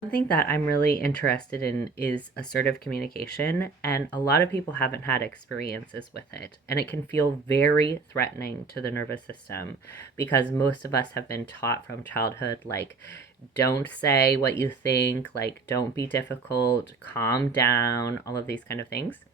Something that I'm really interested in is assertive communication, and a lot of people haven't had experiences with it. And it can feel very threatening to the nervous system because most of us have been taught from childhood, like, don't say what you think, like, don't be difficult, calm down, all of these kind of things.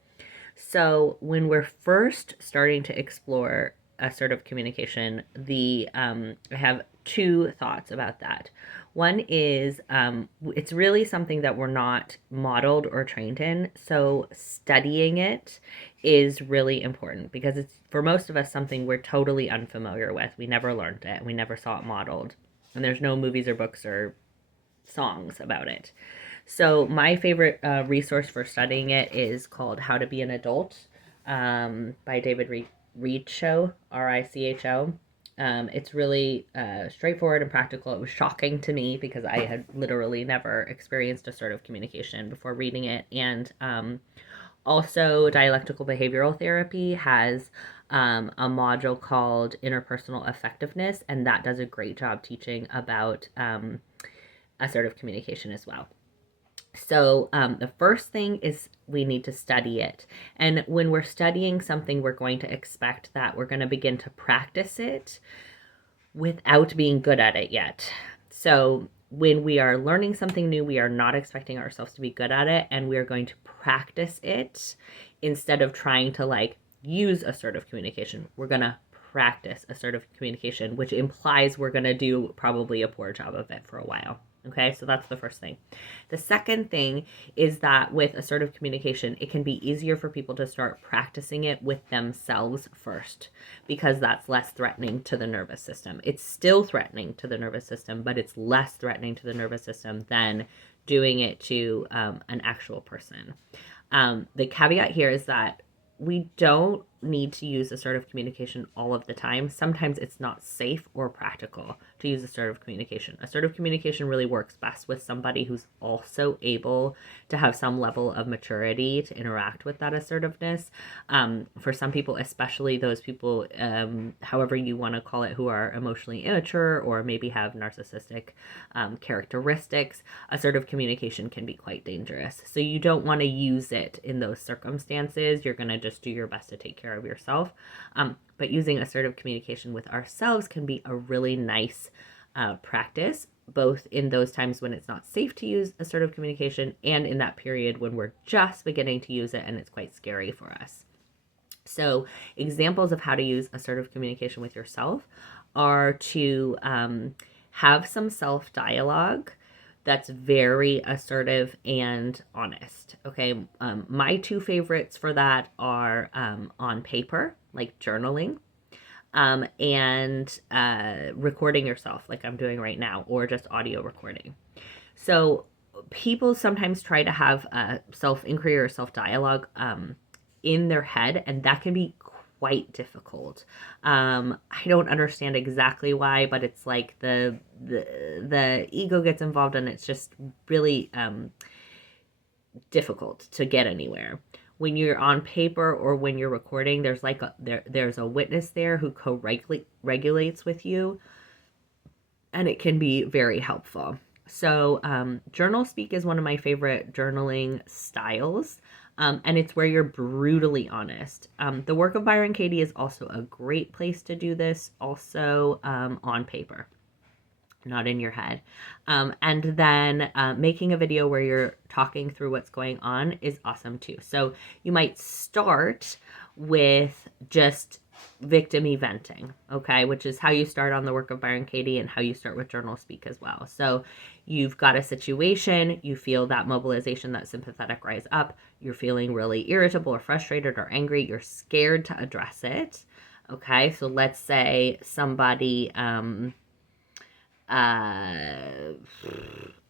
So when we're first starting to explore assertive communication, I have two thoughts about that. One is it's really something that we're not modeled or trained in. So studying it is really important because it's for most of us something we're totally unfamiliar with. We never learned it. We never saw it modeled. And there's no movies or books or songs about it. So my favorite resource for studying it is called How to Be an Adult by David Richo, Richo. It's really straightforward and practical. It was shocking to me because I had literally never experienced assertive communication before reading it. And also, dialectical behavioral therapy has a module called interpersonal effectiveness, and that does a great job teaching about assertive communication as well. So, the first thing is we need to study it. And when we're studying something, we're going to expect that we're going to begin to practice it without being good at it yet. So, when we are learning something new, we are not expecting ourselves to be good at it, and we are going to practice it instead of trying to like use assertive communication. We're going to practice assertive communication, which implies we're going to do probably a poor job of it for a while. Okay, so that's the first thing. The second thing is that with assertive communication, it can be easier for people to start practicing it with themselves first because that's less threatening to the nervous system. It's still threatening to the nervous system, but it's less threatening to the nervous system than doing it to an actual person. The caveat here is that we don't need to use assertive communication all of the time. Sometimes it's not safe or practical to use assertive communication. Assertive communication really works best with somebody who's also able to have some level of maturity to interact with that assertiveness. For some people, especially those people, however you want to call it, who are emotionally immature or maybe have narcissistic characteristics, assertive communication can be quite dangerous. So you don't want to use it in those circumstances. You're going to just do your best to take care of yourself. But using assertive communication with ourselves can be a really nice practice, both in those times when it's not safe to use assertive communication and in that period when we're just beginning to use it and it's quite scary for us. So, examples of how to use assertive communication with yourself are to have some self dialogue that's very assertive and honest. Okay. My two favorites for that are on paper, like journaling, and recording yourself, like I'm doing right now, or just audio recording. So, people sometimes try to have self inquiry or self dialogue in their head, and that can be quite difficult. I don't understand exactly why, but it's like the ego gets involved, and it's just really difficult to get anywhere. When you're on paper or when you're recording, there's a witness there who co-regulates with you, and it can be very helpful. So, journal speak is one of my favorite journaling styles. And it's where you're brutally honest. The work of Byron Katie is also a great place to do this, also on paper, not in your head. And then making a video where you're talking through what's going on is awesome too. So you might start with just victim eventing, okay, which is how you start on the work of Byron Katie and how you start with journal speak as well. So you've got a situation, you feel that mobilization, that sympathetic rise up, you're feeling really irritable or frustrated or angry, you're scared to address it. Okay, so let's say somebody I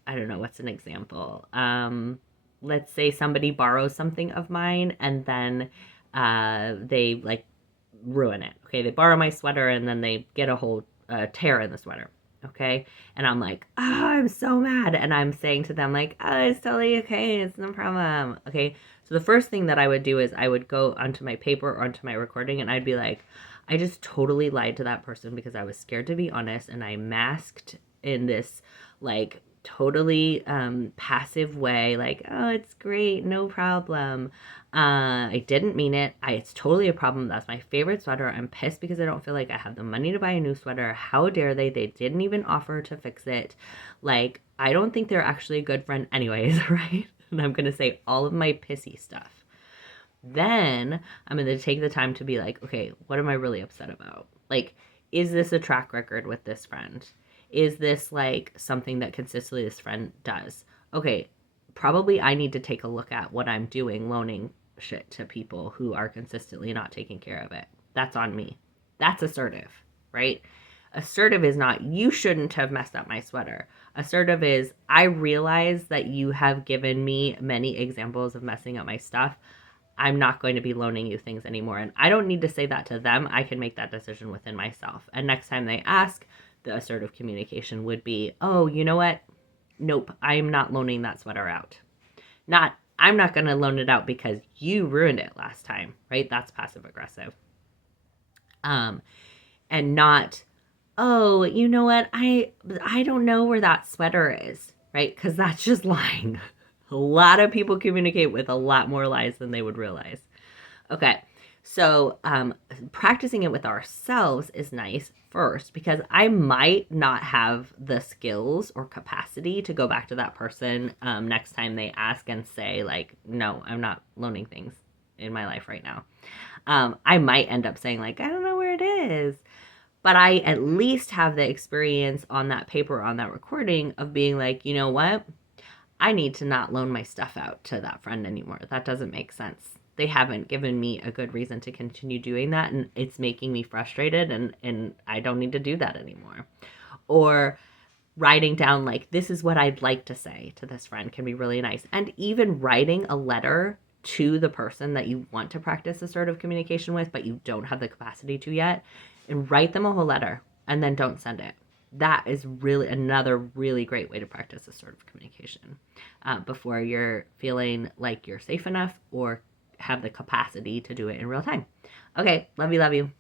don't know, what's an example? Let's say somebody borrows something of mine and then they like ruin it. Okay, they borrow my sweater and then they get a whole tear in the sweater. Okay, and I'm like, oh, I'm so mad, and I'm saying to them like, oh, it's totally okay, it's no problem. Okay, so the first thing that I would do is I would go onto my paper or onto my recording, and I'd be like, I just totally lied to that person because I was scared to be honest, and I masked in this like totally passive way, like, oh, it's great, no problem. I didn't mean it. It's totally a problem. That's my favorite sweater. I'm pissed because I don't feel like I have the money to buy a new sweater. How dare they? They didn't even offer to fix it. Like, I don't think they're actually a good friend anyways, right? And I'm going to say all of my pissy stuff. Then I'm going to take the time to be like, okay, what am I really upset about? Like, is this a track record with this friend? Is this like something that consistently this friend does? Okay, probably I need to take a look at what I'm doing, loaning shit to people who are consistently not taking care of it. That's on me. That's assertive, right? Assertive is not, you shouldn't have messed up my sweater. Assertive is, I realize that you have given me many examples of messing up my stuff. I'm not going to be loaning you things anymore. And I don't need to say that to them. I can make that decision within myself. And next time they ask, the assertive communication would be, oh, you know what? Nope, I'm not loaning that sweater out. Not, I'm not going to loan it out because you ruined it last time, right? That's passive aggressive. And not, oh, you know what? I don't know where that sweater is, right? Because that's just lying. A lot of people communicate with a lot more lies than they would realize. Okay, so practicing it with ourselves is nice first because I might not have the skills or capacity to go back to that person next time they ask and say, like, no, I'm not loaning things in my life right now. I might end up saying, like, I don't know where it is. But I at least have the experience on that paper, on that recording of being like, you know what? I need to not loan my stuff out to that friend anymore. That doesn't make sense. They haven't given me a good reason to continue doing that, and it's making me frustrated, and I don't need to do that anymore. Or writing down, like, this is what I'd like to say to this friend can be really nice. And even writing a letter to the person that you want to practice assertive communication with, but you don't have the capacity to yet, and write them a whole letter and then don't send it. That is really another really great way to practice assertive communication before you're feeling like you're safe enough or have the capacity to do it in real time. Okay, love you, love you.